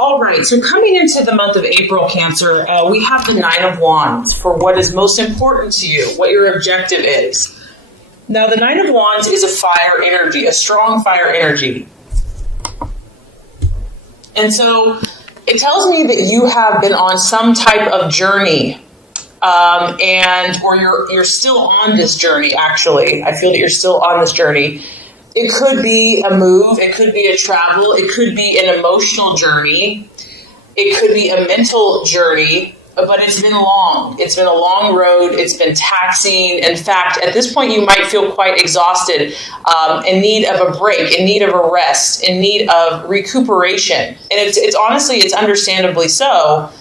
All right, so coming into the month of April, Cancer, we have the Nine of Wands for what is most important to you, what your objective is. Now, the Nine of Wands is a fire energy, a strong fire energy. And so it tells me that you have been on some type of journey, or you're still on this journey, actually. I feel that you're still on this journey. It could be a move, it could be a travel, it could be an emotional journey, it could be a mental journey, but it's been long. It's been a long road, it's been taxing. In fact, at this point you might feel quite exhausted, in need of a break, in need of a rest, in need of recuperation. And it's honestly, it's understandably so,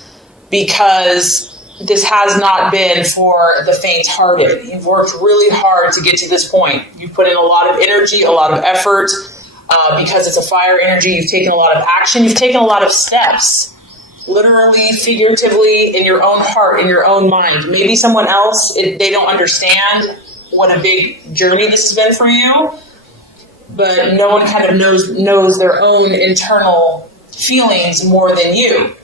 because this has not been for the faint-hearted. You've worked really hard to get to this point. You've put in a lot of energy, a lot of effort, because it's a fire energy. You've taken a lot of action. You've taken a lot of steps, literally, figuratively, in your own heart, in your own mind. Maybe someone else, they don't understand what a big journey this has been for you, but no one kind of knows their own internal feelings more than you.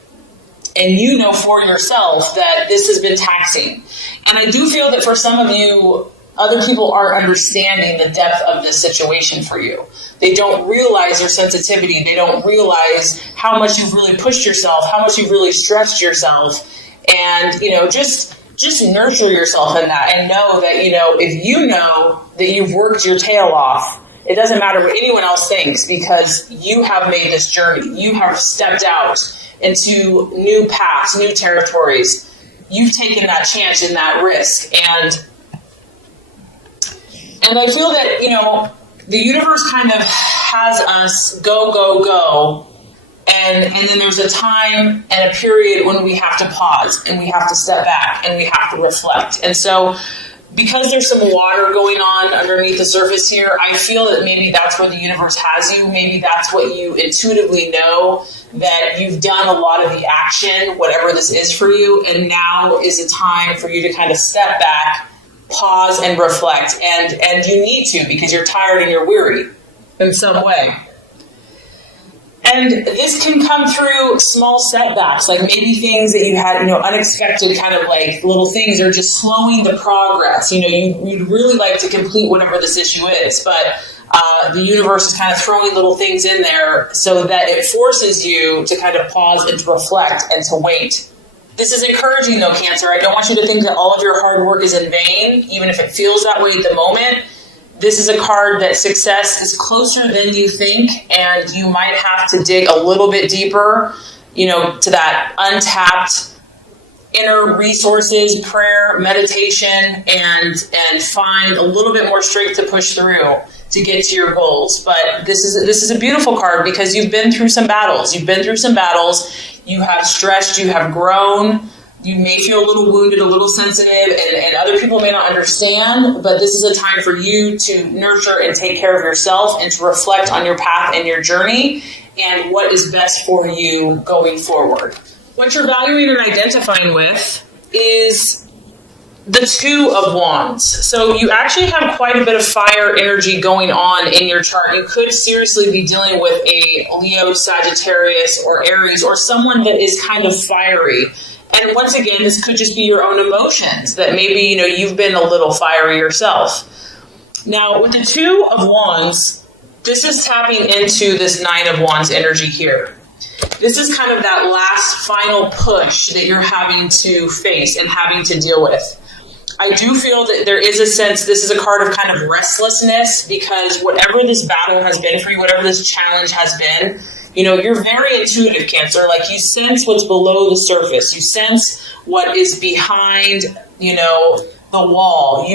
And you know for yourself that this has been taxing. And I do feel that for some of you, other people aren't understanding the depth of this situation for you. They don't realize your sensitivity. They don't realize how much you've really pushed yourself, how much you've really stretched yourself. And, just nurture yourself in that and know that, if you know that you've worked your tail off, it doesn't matter what anyone else thinks, because you have made this journey. You have stepped out into new paths, new territories. You've taken that chance and that risk. And I feel that, the universe kind of has us go, go, go. And then there's a time and a period when we have to pause and we have to step back and we have to reflect. And so because there's some water going on underneath the surface here, I feel that maybe that's where the universe has you. Maybe that's what you intuitively know, that you've done a lot of the action, whatever this is for you, and now is a time for you to kind of step back, pause, and reflect. And you need to, because you're tired and you're weary in some way. And this can come through small setbacks, like maybe things that you had, unexpected kind of like little things are just slowing the progress. You'd really like to complete whatever this issue is, but the universe is kind of throwing little things in there so that it forces you to kind of pause and to reflect and to wait. This is encouraging though, Cancer. I don't want you to think that all of your hard work is in vain, even if it feels that way at the moment. This is a card that success is closer than you think, and you might have to dig a little bit deeper, to that untapped inner resources, prayer, meditation, and find a little bit more strength to push through to get to your goals. But this is a beautiful card because you've been through some battles. You've been through some battles. You have stretched. You have grown. You may feel a little wounded, a little sensitive, and other people may not understand, but this is a time for you to nurture and take care of yourself and to reflect on your path and your journey and what is best for you going forward. What you're valuing and identifying with is the Two of Wands. So you actually have quite a bit of fire energy going on in your chart. You could seriously be dealing with a Leo, Sagittarius, or Aries, or someone that is kind of fiery. And once again, this could just be your own emotions, that maybe, you've been a little fiery yourself. Now, with the Two of Wands, this is tapping into this Nine of Wands energy here. This is kind of that last final push that you're having to face and having to deal with. I do feel that there is a sense, this is a card of kind of restlessness, because whatever this battle has been for you, whatever this challenge has been, you're very intuitive, Cancer. Like, you sense what's below the surface. You sense what is behind, the wall.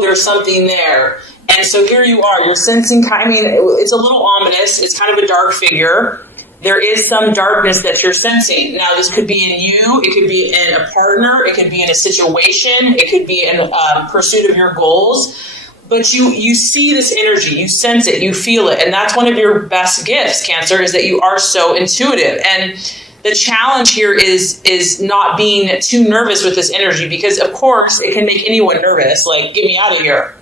There's something there. And so here you are. You're sensing, it's a little ominous. It's kind of a dark figure. There is some darkness that you're sensing. Now, this could be in you. It could be in a partner. It could be in a situation. It could be in pursuit of your goals. But you see this energy, you sense it, you feel it. And that's one of your best gifts, Cancer, is that you are so intuitive. And the challenge here is not being too nervous with this energy, because, of course, it can make anyone nervous. Like, get me out of here.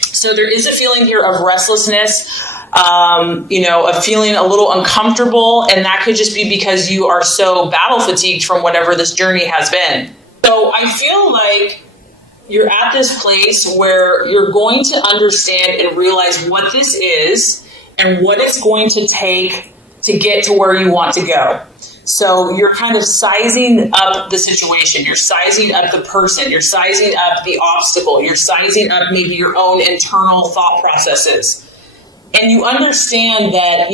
So there is a feeling here of restlessness. of feeling a little uncomfortable. And that could just be because you are so battle fatigued from whatever this journey has been. So I feel like you're at this place where you're going to understand and realize what this is and what it's going to take to get to where you want to go. So you're kind of sizing up the situation. You're sizing up the person. You're sizing up the obstacle. You're sizing up maybe your own internal thought processes. And you understand that,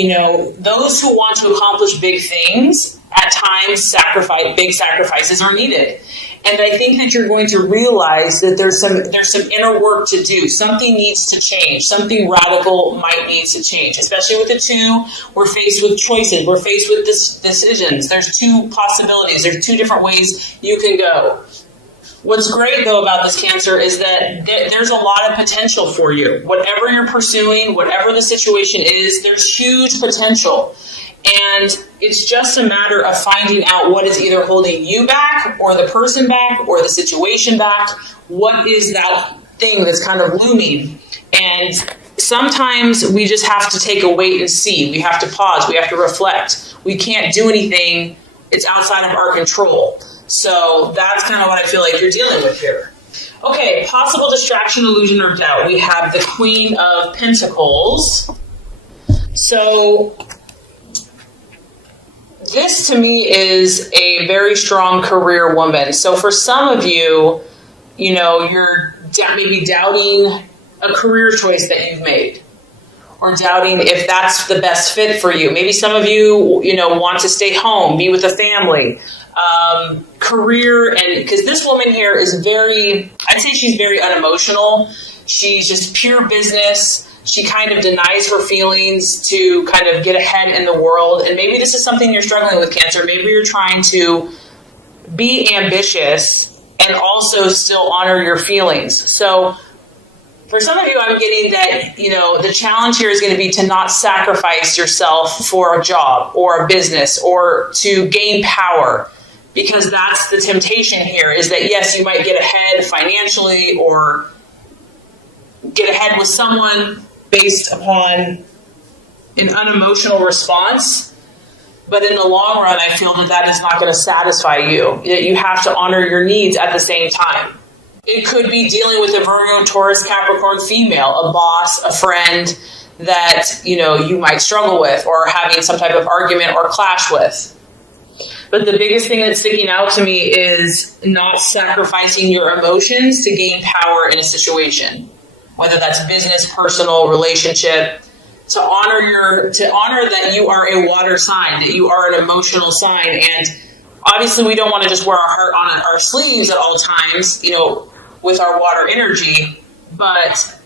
those who want to accomplish big things, at times big sacrifices are needed. And I think that you're going to realize that there's some inner work to do. Something needs to change. Something radical might need to change. Especially with the two, we're faced with choices. We're faced with decisions. There's two possibilities. There's two different ways you can go. What's great, though, about this Cancer is that there's a lot of potential for you. Whatever you're pursuing, whatever the situation is, there's huge potential. And it's just a matter of finding out what is either holding you back or the person back or the situation back. What is that thing that's kind of looming? And sometimes we just have to take a wait and see. We have to pause. We have to reflect. We can't do anything. It's outside of our control. So that's kind of what I feel like you're dealing with here. Okay, possible distraction, illusion, or doubt. We have the Queen of Pentacles. So this to me is a very strong career woman. So for some of you, you're maybe doubting a career choice that you've made, or doubting if that's the best fit for you. Maybe some of you, want to stay home, be with a family. Career, and because this woman here is I'd say she's very unemotional. She's just pure business. She kind of denies her feelings to kind of get ahead in the world. And maybe this is something you're struggling with, Cancer. Maybe you're trying to be ambitious and also still honor your feelings. So for some of you, I'm getting that, the challenge here is going to be to not sacrifice yourself for a job or a business or to gain power. Because that's the temptation here, is that yes, you might get ahead financially or get ahead with someone based upon an unemotional response. But in the long run, I feel that is not going to satisfy you. That you have to honor your needs at the same time. It could be dealing with a Virgo, Taurus, Capricorn female, a boss, a friend that, you might struggle with or having some type of argument or clash with. But the biggest thing that's sticking out to me is not sacrificing your emotions to gain power in a situation, whether that's business, personal, relationship. To honor that you are a water sign, that you are an emotional sign, and obviously we don't want to just wear our heart on our sleeves at all times, with our water energy, but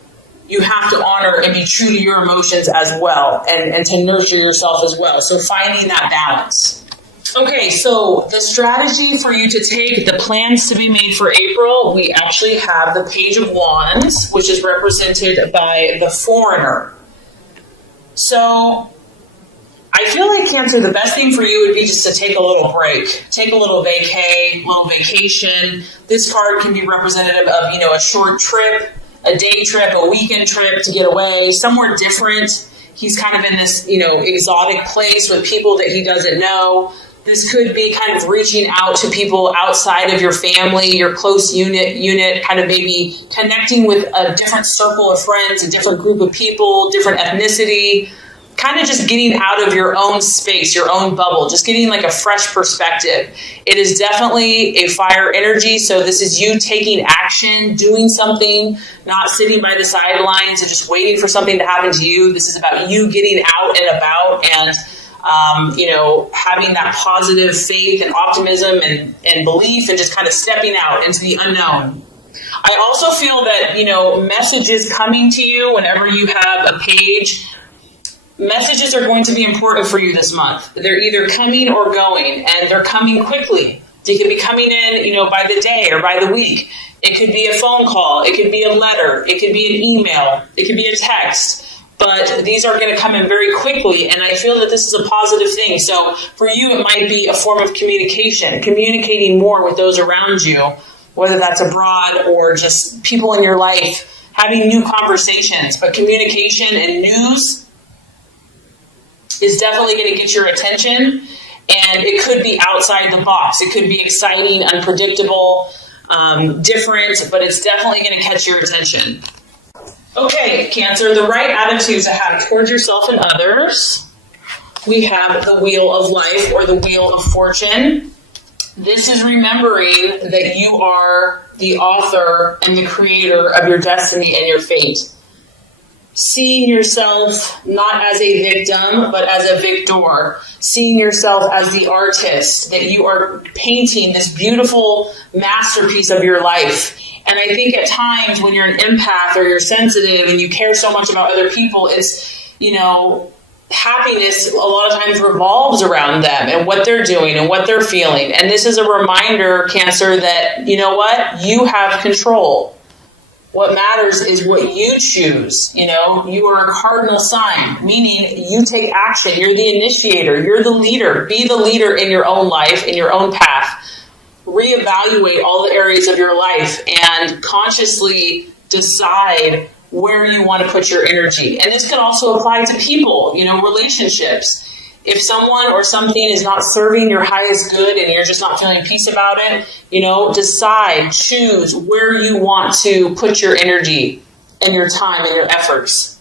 you have to honor and be true to your emotions as well, and to nurture yourself as well. So finding that balance. Okay, so the strategy for you to take, the plans to be made for April, we actually have the Page of Wands, which is represented by the Foreigner. So I feel like, Cancer, the best thing for you would be just to take a little break, take a little vacation. This card can be representative of, a short trip, a day trip, a weekend trip to get away, somewhere different. He's kind of in this, exotic place with people that he doesn't know. This could be kind of reaching out to people outside of your family, your close unit, kind of maybe connecting with a different circle of friends, a different group of people, different ethnicity, kind of just getting out of your own space, your own bubble, just getting like a fresh perspective. It is definitely a fire energy. So this is you taking action, doing something, not sitting by the sidelines and just waiting for something to happen to you. This is about you getting out and about and having that positive faith and optimism and belief and just kind of stepping out into the unknown. I also feel that, messages coming to you whenever you have a page, messages are going to be important for you this month. They're either coming or going, and they're coming quickly. They could be coming in, by the day or by the week. It could be a phone call. It could be a letter. It could be an email. It could be a text. But these are going to come in very quickly, and I feel that this is a positive thing. So for you, it might be a form of communicating more with those around you, whether that's abroad or just people in your life, having new conversations. But communication and news is definitely going to get your attention, and it could be outside the box. It could be exciting, unpredictable, different, but it's definitely going to catch your attention. Okay, Cancer, the right attitudes to have towards yourself and others. We have the Wheel of Life, or the Wheel of Fortune. This is remembering that you are the author and the creator of your destiny and your fate. Seeing yourself not as a victim, but as a victor. Seeing yourself as the artist, that you are painting this beautiful masterpiece of your life. And I think at times when you're an empath or you're sensitive and you care so much about other people, it's, happiness a lot of times revolves around them and what they're doing and what they're feeling. And this is a reminder, Cancer, that, you know what? You have control. What matters is what you choose. You are a cardinal sign, meaning you take action. You're the initiator. You're the leader. Be the leader in your own life, in your own path. Reevaluate all the areas of your life and consciously decide where you want to put your energy. And this can also apply to people, relationships. If someone or something is not serving your highest good and you're just not feeling peace about it, decide, choose where you want to put your energy and your time and your efforts.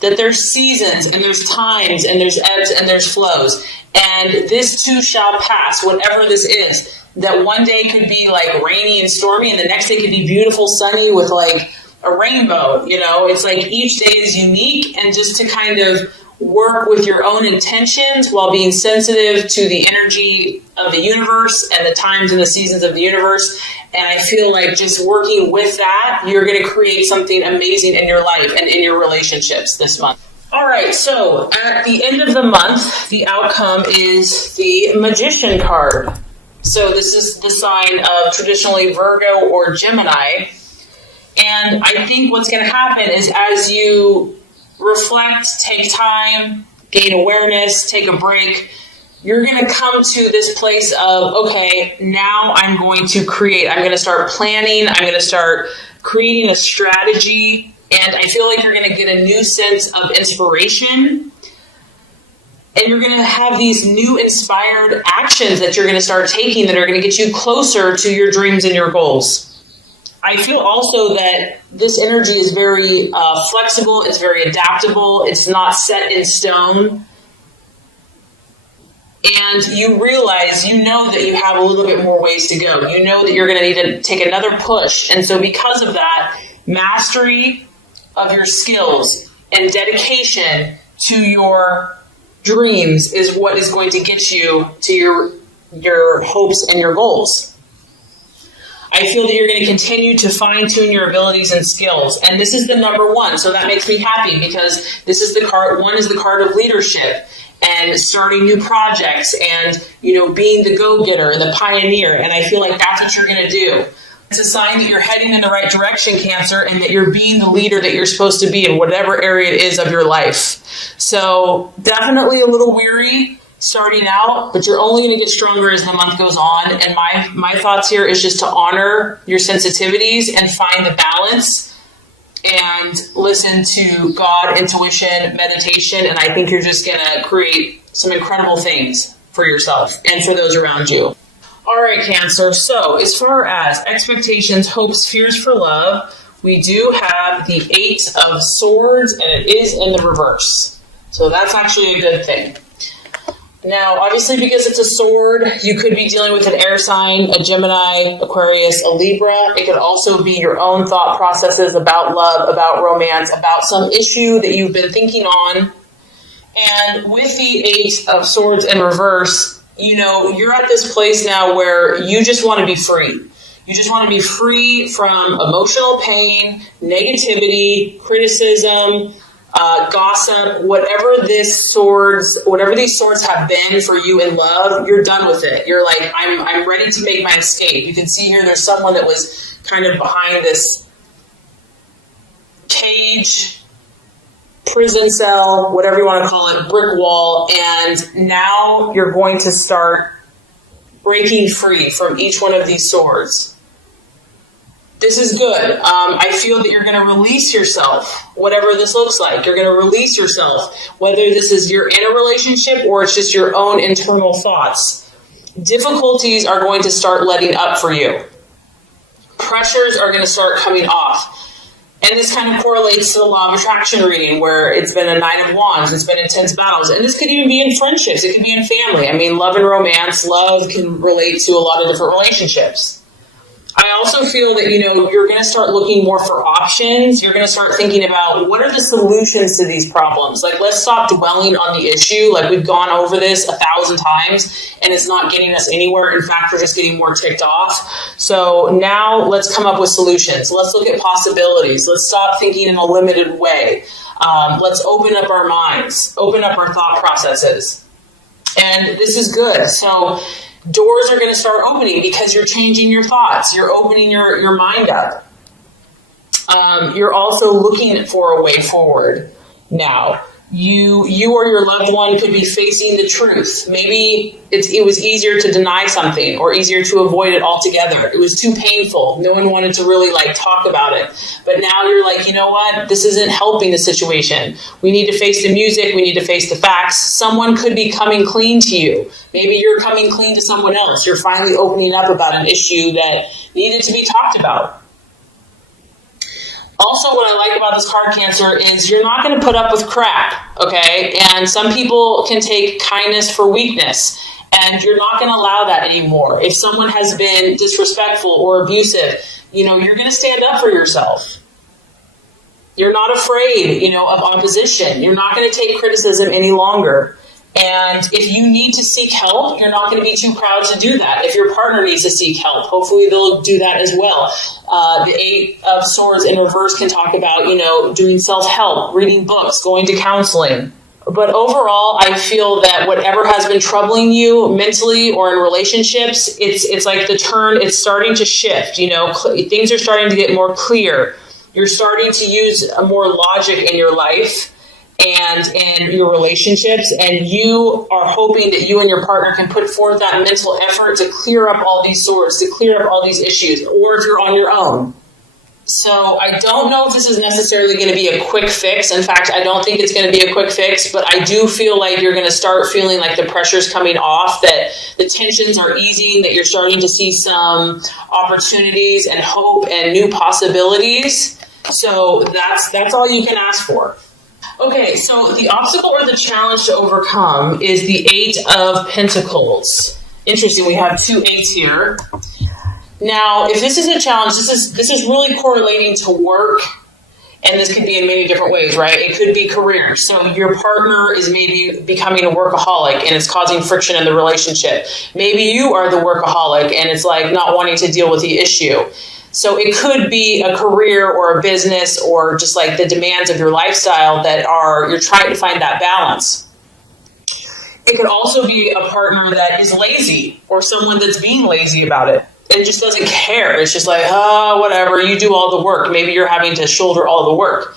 That there's seasons and there's times and there's ebbs and there's flows. And this too shall pass, whatever this is. That one day could be like rainy and stormy and the next day could be beautiful, sunny with like a rainbow. It's like each day is unique, and just to kind of work with your own intentions while being sensitive to the energy of the universe and the times and the seasons of the universe. And I feel like just working with that, you're going to create something amazing in your life and in your relationships this month. All right, so at the end of the month, the outcome is the Magician card. So this is the sign of traditionally Virgo or Gemini. And I think what's going to happen is as you reflect, take time, gain awareness, take a break, you're going to come to this place of, okay, now I'm going to create. I'm going to start planning. I'm going to start creating a strategy. And I feel like you're going to get a new sense of inspiration. And you're going to have these new inspired actions that you're going to start taking that are going to get you closer to your dreams and your goals. I feel also that this energy is very flexible. It's very adaptable. It's not set in stone. And you realize, that you have a little bit more ways to go. You know that you're going to need to take another push. And so because of that, mastery of your skills and dedication to your dreams is what is going to get you to your hopes and your goals. I feel that you're going to continue to fine-tune your abilities and skills. And this is the number one. So that makes me happy because this is the card. One is the card of leadership and starting new projects and, being the go-getter and the pioneer. And I feel like that's what you're going to do. It's a sign that you're heading in the right direction, Cancer, and that you're being the leader that you're supposed to be in whatever area it is of your life. So definitely a little weary starting out, but you're only going to get stronger as the month goes on. And my thoughts here is just to honor your sensitivities and find the balance and listen to God, intuition, meditation. And I think you're just going to create some incredible things for yourself and for those around you. All right, Cancer. So as far as expectations, hopes, fears for love, we do have the 8 of Swords, and it is in the reverse. So that's actually a good thing. Now, obviously, because it's a sword, you could be dealing with an air sign, a Gemini, Aquarius, a Libra. It could also be your own thought processes about love, about romance, about some issue that you've been thinking on. And with the 8 of Swords in reverse, you're at this place now where you just want to be free. You just want to be free from emotional pain, negativity, criticism, gossip, whatever these swords have been for you in love, you're done with it. You're like, I'm ready to make my escape. You can see here there's someone that was kind of behind this cage, prison cell, whatever you want to call it, brick wall, and now you're going to start breaking free from each one of these swords. This is good. I feel that you're going to release yourself, whatever this looks like. You're going to release yourself, whether this is you're in a relationship or it's just your own internal thoughts. Difficulties are going to start letting up for you. Pressures are going to start coming off. And this kind of correlates to the law of attraction reading, where it's been a 9 of Wands, it's been intense battles. And this could even be in friendships, it could be in family. I mean, love and romance, love can relate to a lot of different relationships. I also feel that, you're going to start looking more for options. You're going to start thinking about what are the solutions to these problems. Like, let's stop dwelling on the issue. Like, we've gone over this 1,000 times and it's not getting us anywhere. In fact, we're just getting more ticked off. So now let's come up with solutions. Let's look at possibilities. Let's stop thinking in a limited way. Let's open up our minds, open up our thought processes. And this is good. So doors are going to start opening because you're changing your thoughts. You're opening your mind up. You're also looking for a way forward now. You or your loved one could be facing the truth. Maybe it was easier to deny something or easier to avoid it altogether. It was too painful. No one wanted to really talk about it. But now you're like, you know what? This isn't helping the situation. We need to face the music. We need to face the facts. Someone could be coming clean to you. Maybe you're coming clean to someone else. You're finally opening up about an issue that needed to be talked about. Also, what I like about this card, Cancer, is you're not going to put up with crap, okay? And some people can take kindness for weakness, and you're not going to allow that anymore. If someone has been disrespectful or abusive, you're going to stand up for yourself. You're not afraid, of opposition. You're not going to take criticism any longer. And if you need to seek help, you're not going to be too proud to do that. If your partner needs to seek help, hopefully they'll do that as well. The 8 of Swords in reverse can talk about, doing self-help, reading books, going to counseling. But overall, I feel that whatever has been troubling you mentally or in relationships, it's like the turn, it's starting to shift. Things are starting to get more clear. You're starting to use more logic in your life and in your relationships, and you are hoping that you and your partner can put forth that mental effort to clear up all these swords, to clear up all these issues, or if you're on your own. So I don't know if this is necessarily going to be a quick fix. In fact, I don't think it's going to be a quick fix, but I do feel like you're going to start feeling like the pressure's coming off, that the tensions are easing, that you're starting to see some opportunities and hope and new possibilities. So that's all you can ask for. Okay, so the obstacle or the challenge to overcome is the 8 of Pentacles. Interesting, we have 2 8s here. Now, if this is a challenge, this is really correlating to work, and this could be in many different ways, right? It could be career. So your partner is maybe becoming a workaholic and it's causing friction in the relationship. Maybe you are the workaholic and it's like not wanting to deal with the issue. So it could be a career or a business or just like the demands of your lifestyle that you're trying to find that balance. It could also be a partner that is lazy or someone that's being lazy about it. It just doesn't care. It's just like, whatever, you do all the work. Maybe you're having to shoulder all the work.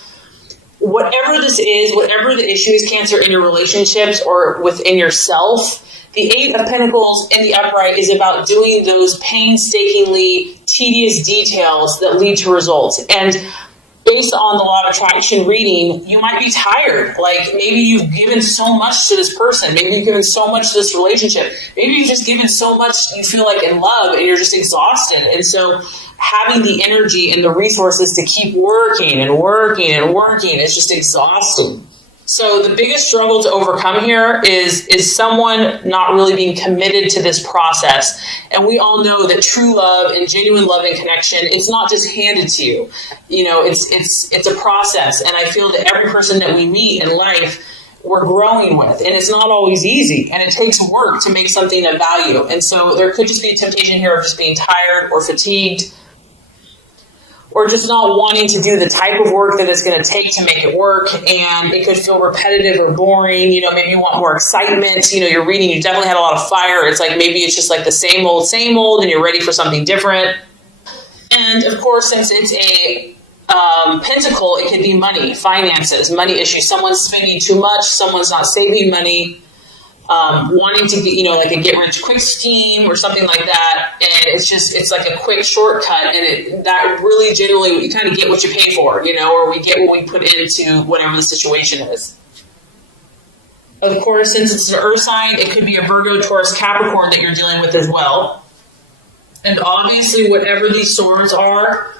Whatever this is, whatever the issue is, Cancer, in your relationships or within yourself, the 8 of Pentacles in the upright is about doing those painstakingly tedious details that lead to results. And based on the law of attraction reading, you might be tired. Like maybe you've given so much to this person. Maybe you've given so much to this relationship. Maybe you've just given so much you feel like in love and you're just exhausted. And so having the energy and the resources to keep working and working and working is just exhausting. So the biggest struggle to overcome here is someone not really being committed to this process. And we all know that true love and genuine love and connection, it's not just handed to you. It's a process. And I feel that every person that we meet in life, we're growing with. And it's not always easy. And it takes work to make something of value. And so there could just be a temptation here of just being tired or fatigued, or just not wanting to do the type of work that it's going to take to make it work. And it could feel repetitive or boring. Maybe you want more excitement. You're reading, you definitely had a lot of fire. It's like maybe it's just like the same old, and you're ready for something different. And of course, since it's a pentacle, it could be money, finances, money issues. Someone's spending too much. Someone's not saving money. wanting to get, like a get rich quick scheme or something like that. And it's like a quick shortcut. And that really generally, you kind of get what you pay for, or we get what we put into whatever the situation is. Of course, since it's an earth sign, it could be a Virgo, Taurus, Capricorn that you're dealing with as well. And obviously, whatever these swords are,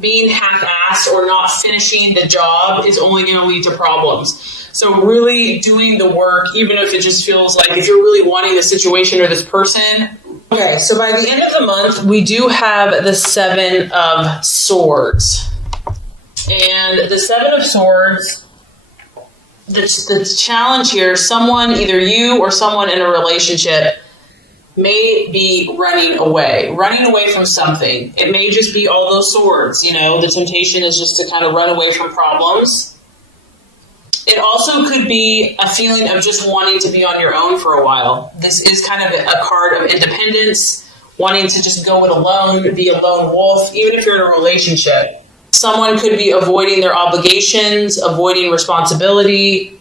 being half-assed or not finishing the job is only going to lead to problems. So really doing the work, even if it just feels like if you're really wanting the situation or this person. Okay, so by the end of the month, we do have the Seven of Swords. And the Seven of Swords, the challenge here, someone, either you or someone in a relationship, may be running away from something. It may just be all those swords, the temptation is just to kind of run away from problems. It also could be a feeling of just wanting to be on your own for a while. This is kind of a card of independence, wanting to just go it alone, be a lone wolf, even if you're in a relationship. Someone could be avoiding their obligations, avoiding responsibility,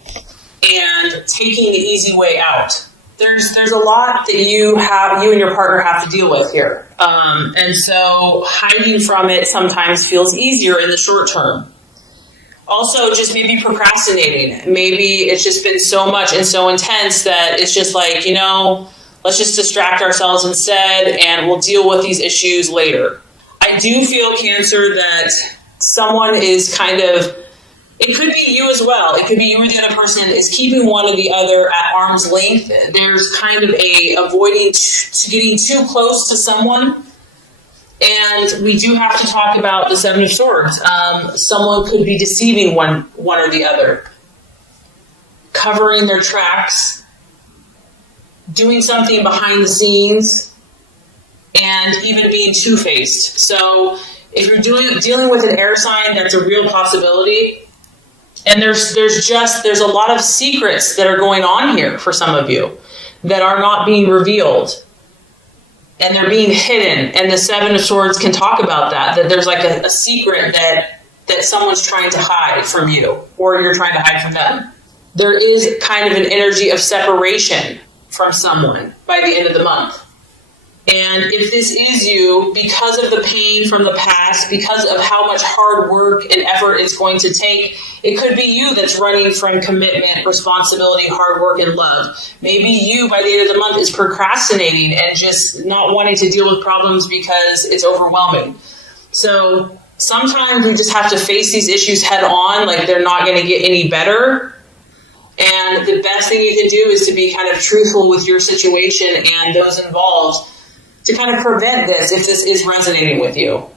and taking the easy way out. There's a lot that you and your partner have to deal with here. And so hiding from it sometimes feels easier in the short term. Also, just maybe procrastinating. Maybe it's just been so much and so intense that it's just like, let's just distract ourselves instead and we'll deal with these issues later. I do feel, Cancer, that someone is it could be you as well. It could be you or the other person is keeping one or the other at arm's length. There's kind of avoiding getting too close to someone. And we do have to talk about the Seven of Swords. Someone could be deceiving one or the other, covering their tracks, doing something behind the scenes, and even being two-faced. So if you're dealing with an air sign, that's a real possibility. And there's a lot of secrets that are going on here for some of you that are not being revealed. And they're being hidden. And the Seven of Swords can talk about that there's like a secret that someone's trying to hide from you, or you're trying to hide from them. There is kind of an energy of separation from someone by the end of the month. And if this is you, because of the pain from the past, because of how much hard work and effort it's going to take, it could be you that's running from commitment, responsibility, hard work, and love. Maybe you, by the end of the month, is procrastinating and just not wanting to deal with problems because it's overwhelming. So sometimes we just have to face these issues head on, like they're not going to get any better. And the best thing you can do is to be kind of truthful with your situation and those involved, to kind of prevent this if this is resonating with you.